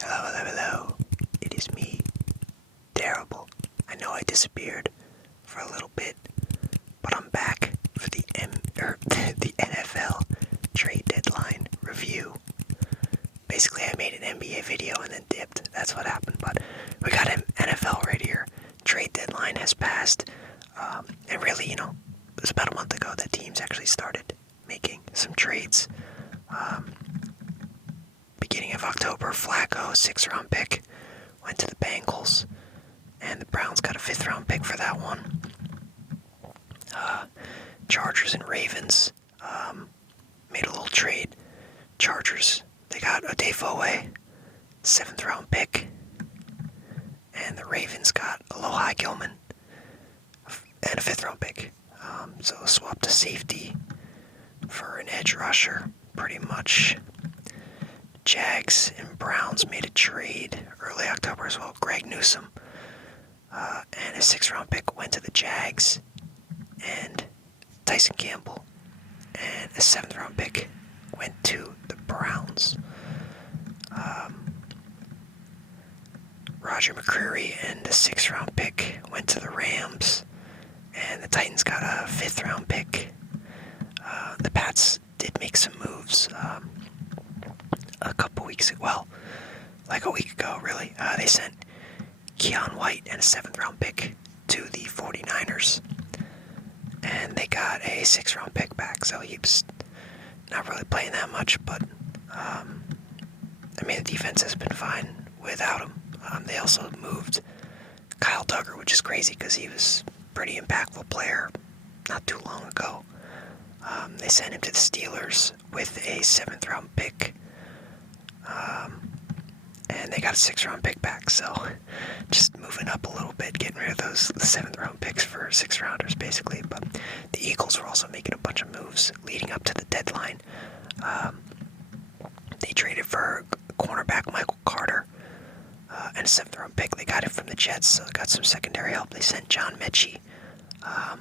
Hello, hello, hello. It is me, Terrible. I know I disappeared for a little bit, but I'm back for the the NFL trade deadline review. Basically, I made an NBA video and then dipped. That's what happened, but we got an NFL right here. Trade deadline has passed, and really, it was about a month ago that teams actually started making some trades. Beginning of October, Flacco, 6th-round pick, went to the Bengals, and the Browns got a 5th-round pick for that one. Chargers and Ravens made a little trade. Chargers, they got Odafe, 7th-round pick, and the Ravens got Alohi Gilman and a 5th-round pick. So swapped a safety for an edge rusher, pretty much. Jags and Browns made a trade early October as well. Greg Newsome and his 6th-round pick went to the Jags, and Tyson Campbell and a 7th-round pick went to the Browns. Roger McCreary and the 6th-round pick went to the Rams, and the Titans got a 5th-round pick. The Pats did make some moves. A couple weeks ago, well, like a week ago, really. They sent Keon White and a 7th-round pick to the 49ers, and they got a 6th-round pick back, so he was not really playing that much, but, the defense has been fine without him. They also moved Kyle Duggar, which is crazy because he was a pretty impactful player not too long ago. They sent him to the Steelers with a 7th-round pick, and they got a 6th-round pick back, so just moving up a little bit, getting rid of those 7th-round picks for 6th-rounders, basically. But the Eagles were also making a bunch of moves leading up to the deadline. They traded for cornerback Michael Carter and a 7th-round pick. They got it from the Jets, so got some secondary help. They sent John Mechie, I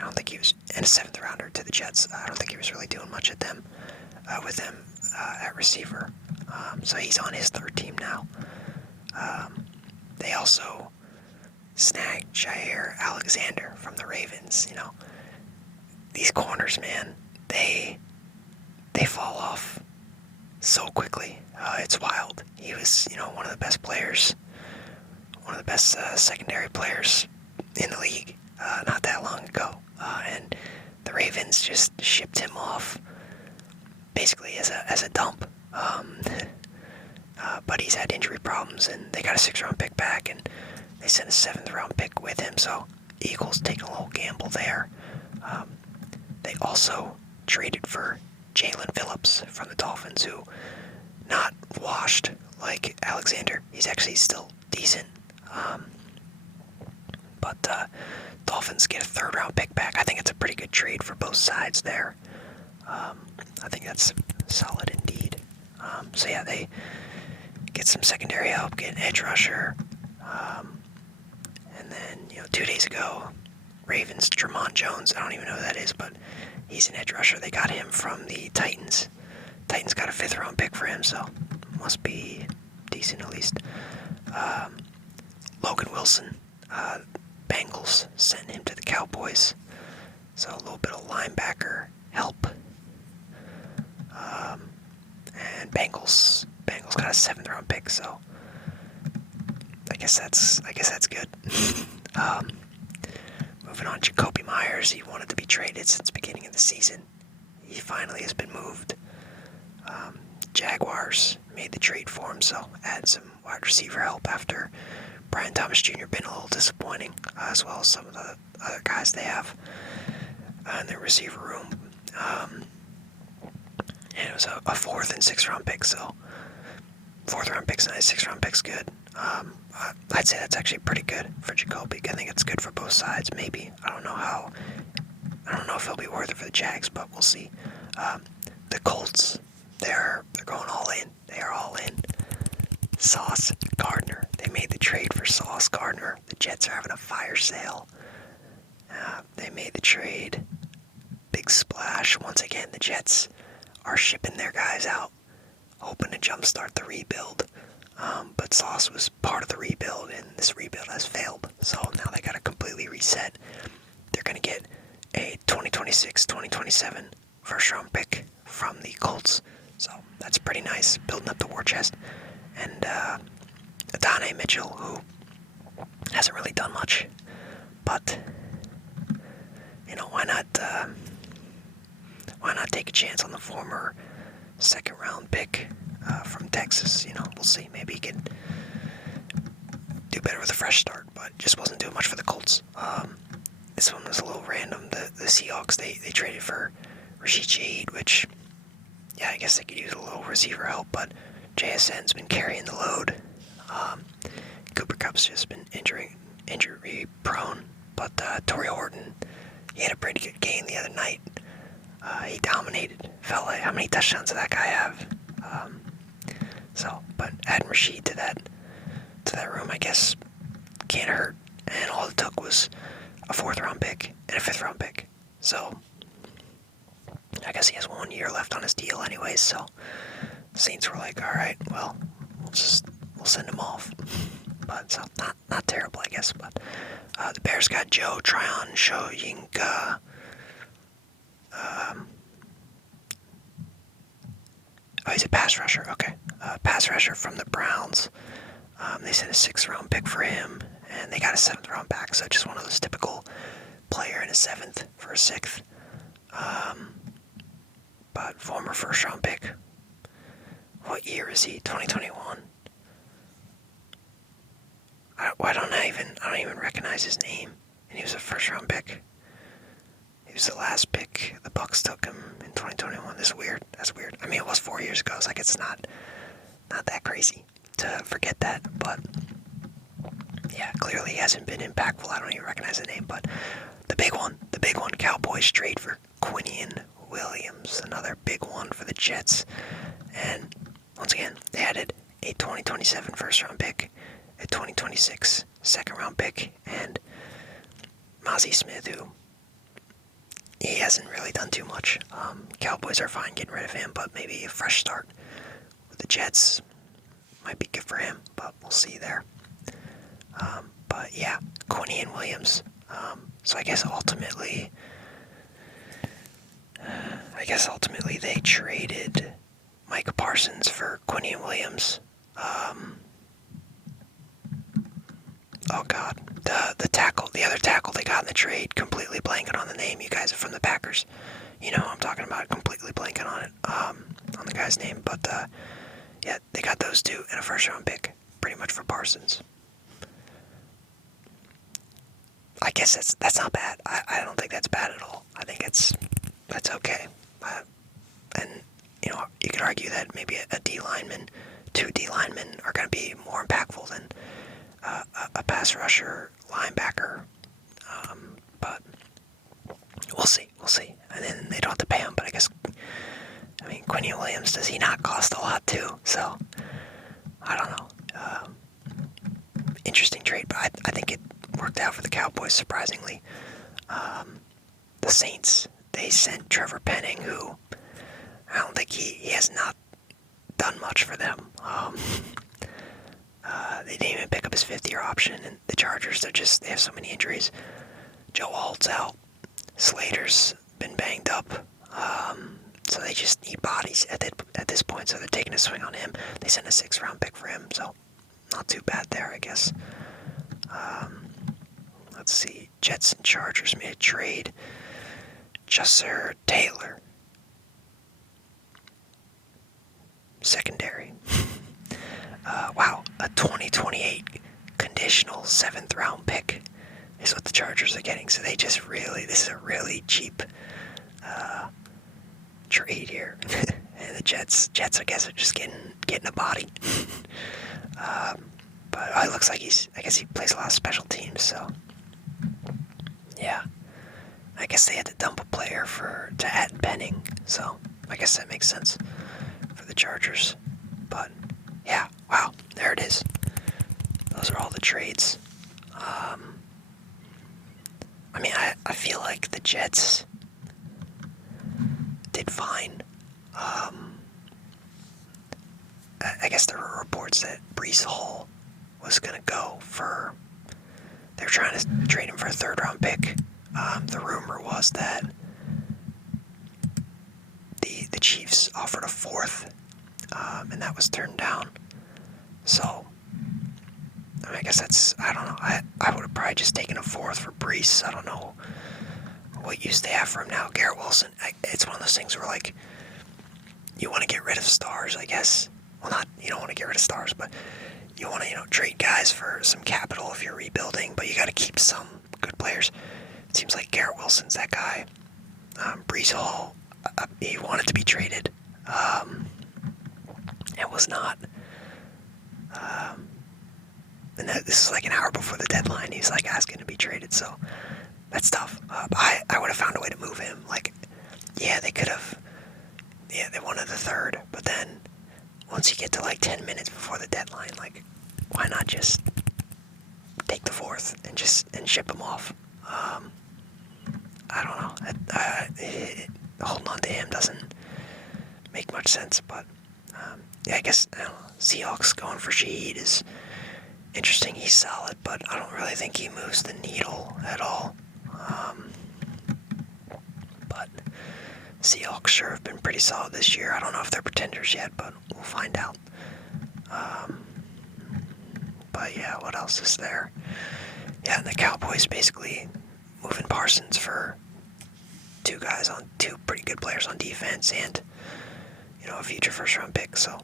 don't think he was, and a 7th-rounder to the Jets. I don't think he was really doing much with them at receiver. So he's on his 3rd team now. They also snagged Jair Alexander from the Ravens. These corners, man, they fall off so quickly. It's wild. He was, one of the best players, one of the best secondary players in the league not that long ago. And the Ravens just shipped him off basically as a dump. But he's had injury problems, and they got a 6th-round pick back, and they sent a 7th-round pick with him, so the Eagles take a little gamble there. They also traded for Jalen Phillips from the Dolphins, who not washed like Alexander. He's actually still decent. But Dolphins get a 3rd-round pick back. I think it's a pretty good trade for both sides there. I think that's solid indeed. So yeah, they get some secondary help, get an edge rusher. And then, 2 days ago, Ravens, Jermon Jones, I don't even know who that is, but he's an edge rusher. They got him from the Titans. Titans got a 5th-round pick for him, so must be decent at least. Logan Wilson, Bengals sent him to the Cowboys, so a little bit of linebacker help. And Bengals got a 7th-round pick, so I guess that's good. Moving on, Jacoby Myers, he wanted to be traded since the beginning of the season. He finally has been moved. Jaguars made the trade for him, so add some wide receiver help after Brian Thomas Jr. been a little disappointing, as well as some of the other guys they have in their receiver room. And it was a 4th and 6th-round pick, so 4th-round pick's nice, 6th-round pick's good. I'd say that's actually pretty good for Jacoby. I think it's good for both sides, maybe. I don't know if it'll be worth it for the Jags, but we'll see. The Colts, they're going all in. They are all in. Sauce Gardner. They made the trade for Sauce Gardner. The Jets are having a fire sale. They made the trade. Big splash. Once again, the Jets are shipping their guys out, hoping to jumpstart the rebuild. But Sauce was part of the rebuild, and this rebuild has failed. So now they got to completely reset. They're going to get a 2026-2027 first-round pick from the Colts. So that's pretty nice, building up the war chest. And Adonai Mitchell, who hasn't really done much, but why not take a chance on the former second-round pick from Texas? We'll see. Maybe he can do better with a fresh start, but just wasn't doing much for the Colts. This one was a little random. The Seahawks, they traded for Rashid Shaheed, which, yeah, I guess they could use a little receiver help, but JSN's been carrying the load. Cooper Kupp's just been injury prone, but Torrey Horton, he had a pretty good game the other night. He dominated. Felt like, how many touchdowns did that guy have? But adding Rashid to that room, I guess, can't hurt. And all it took was a 4th-round pick and a 5th-round pick. So I guess he has 1 year left on his deal anyways. So Saints were like, all right, well, we'll send him off. But so not terrible, I guess. But the Bears got Joe Tryon Shoyinka. He's a pass rusher. Okay, pass rusher from the Browns. They sent a 6th-round pick for him, and they got a 7th-round back. So just one of those typical player in a 7th for a 6th. But former 1st-round pick. What year is he? 2021. I don't even recognize his name. And he was a 1st-round pick. He was the last pick. The Bucs took him in 2021. That's weird. I mean, it was 4 years ago. So it's not that crazy to forget that. But yeah, clearly he hasn't been impactful. I don't even recognize the name. But the big one, Cowboys trade for Quinnen Williams, another big one for the Jets. And once again, they added a 2027 1st-round pick, a 2026 2nd-round pick, and Mozzie Smith, who he hasn't really done too much. Cowboys are fine getting rid of him, but maybe a fresh start with the Jets might be good for him, but we'll see there. But yeah, Quinnen Williams. So I guess ultimately they traded Micah Parsons for Quinnen Williams. Oh God, the other tackle they got in the trade, completely blanking on the name. You guys are from the Packers, I'm talking about, completely blanking on it, on the guy's name. But yeah, they got those two and a 1st-round pick, pretty much for Parsons. I guess that's not bad. I don't think that's bad at all. I think that's okay. And you could argue that maybe a D lineman, 2 D linemen are going to be more impactful than a pass rusher, linebacker, but we'll see. And then they don't have to pay him, but Quinnen Williams, does he not cost a lot too? So, I don't know. Interesting trade, but I think it worked out for the Cowboys, surprisingly. The Saints, they sent Trevor Penning, who I don't think he has not done much for them. They didn't even pick up his 5th-year option, and the Chargers, they have so many injuries. Joe Alt's out. Slater's been banged up. So they just need bodies at this point, so they're taking a swing on him. They sent a 6th-round pick for him, so not too bad there, I guess. Let's see. Jets and Chargers made a trade. Jusser Taylor. Secondary. Wow, a 2028 conditional 7th-round pick is what the Chargers are getting. So this is a really cheap trade here. And the Jets, I guess, are just getting a body. But it looks like he plays a lot of special teams, so yeah. I guess they had to dump a player to add Penning, so I guess that makes sense for the Chargers. But yeah, wow, there it is. Those are all the trades. I feel like the Jets did fine. I guess there were reports that Breece Hall was going to go for... They're trying to trade him for a third-round pick. The rumor was that the Chiefs offered a fourth, and that was turned down. So, I mean, I guess that's... I don't know. I would have probably just taken a fourth for Breece. I don't know what use they have for him now. Garrett Wilson, it's one of those things where, like, you want to get rid of stars, I guess. Well, not, you don't want to get rid of stars, but you want to, trade guys for some capital if you're rebuilding, but you got to keep some good players. It seems like Garrett Wilson's that guy. Breece Hall, he wanted to be traded. It was not. And this is like an hour before the deadline. He's like asking to be traded, so that's tough. I would have found a way to move him. Like, yeah, they could have. Yeah, they wanted the third, but then once you get to like 10 minutes before the deadline, like, why not just take the fourth and ship him off? I don't know. Holding on to him doesn't make much sense, but yeah, I guess I don't know, Seahawks going for Shaheed is interesting. He's solid, but I don't really think he moves the needle at all. But Seahawks sure have been pretty solid this year. I don't know if they're pretenders yet, but we'll find out. But yeah, what else is there? Yeah, and the Cowboys basically moving Parsons for two pretty good players on defense and, a future first-round pick. So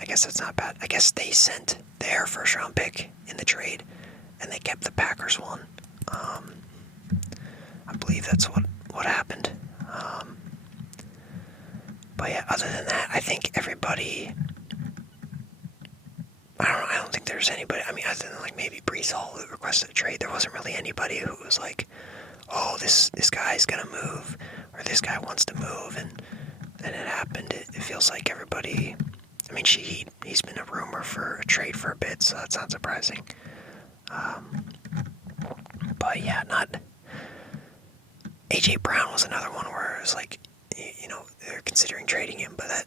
I guess that's not bad. I guess they sent their first-round pick in the trade, and they kept the Packers one. I believe that's what happened. But yeah, other than that, I think everybody... I don't think there's anybody... I mean, other than like maybe Breece Hall who requested a trade, there wasn't really anybody who was like, oh, this guy's gonna move, or this guy wants to move, and then it happened. It feels like everybody... I mean, he's been a rumor for a trade for a bit, so that's not surprising. But yeah, not... A.J. Brown was another one where it was like, they're considering trading him, but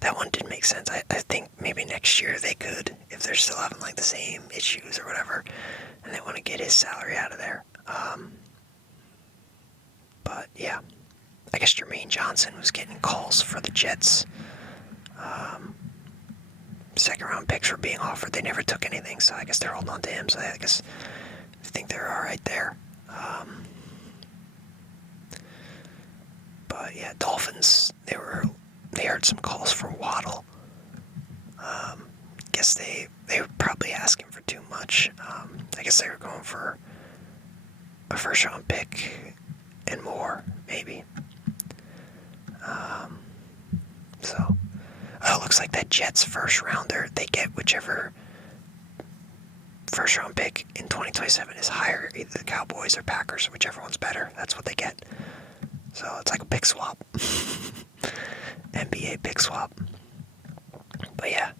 that one didn't make sense. I think maybe next year they could, if they're still having like the same issues or whatever, and they want to get his salary out of there. But yeah, I guess Jermaine Johnson was getting calls for the Jets. Second round picks were being offered. They never took anything, so I guess they're holding on to him. So I guess I think they're all right there. But yeah, Dolphins, they heard some calls for Waddle. Guess they were probably asking for too much. I guess they were going for a first round pick and more, maybe. So it looks like that Jets first rounder, they get whichever first round pick in 2027 is higher, either the Cowboys or Packers, whichever one's better. That's what they get. So it's like a pick swap. NBA pick swap. But yeah.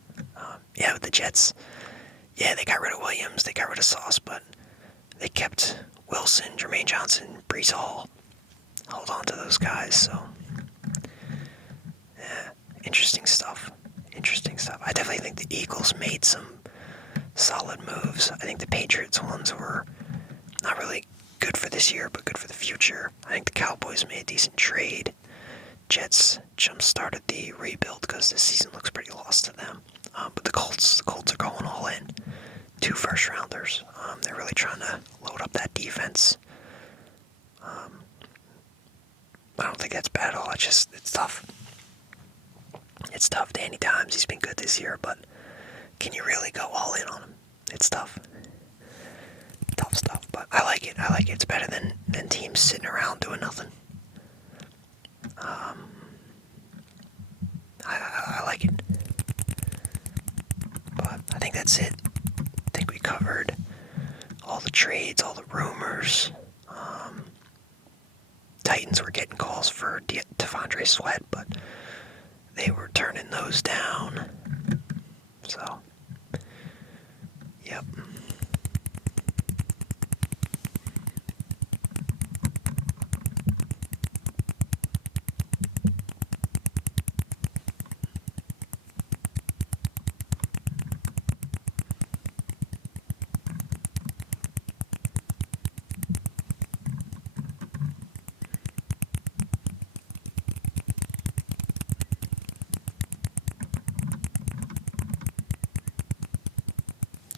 With the Jets, yeah, they got rid of Williams, they got rid of Sauce, but they kept Wilson, Jermaine Johnson, Breece Hall. Hold on to those guys, so yeah, interesting stuff. I definitely think the Eagles made some solid moves. I think the Patriots ones were not really good for this year, but good for the future. I think the Cowboys made a decent trade. Jets jump-started the rebuild because this season looks pretty lost to them. But the Colts are going all in. 2 first-rounders. They're really trying to load up that defense. I don't think that's bad at all. It's tough. It's tough. Danny Dimes, he's been good this year, but can you really go all in on him? It's tough. Tough stuff, but I like it. It's better than teams sitting around doing nothing. I like it. But I think that's it. I think we covered all the trades, all the rumors. Titans were getting calls for Devondre Sweat, but they were turning those down. So, yep.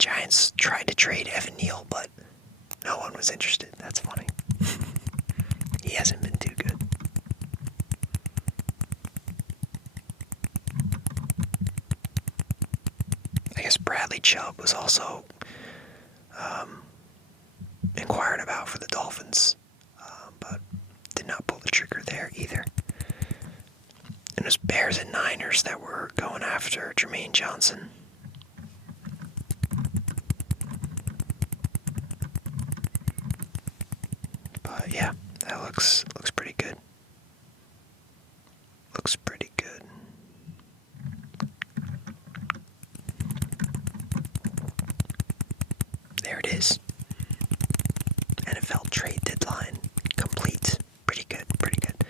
Giants tried to trade Evan Neal, but no one was interested. That's funny. He hasn't been too good. I guess Bradley Chubb was also inquired about for the Dolphins, but did not pull the trigger there either. And it was Bears and Niners that were going after Jermaine Johnson. But yeah, that looks pretty good. Looks pretty good. There it is. NFL trade deadline complete. Pretty good, pretty good.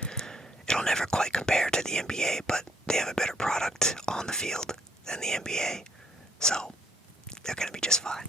It'll never quite compare to the NBA, but they have a better product on the field than the NBA. So, they're going to be just fine.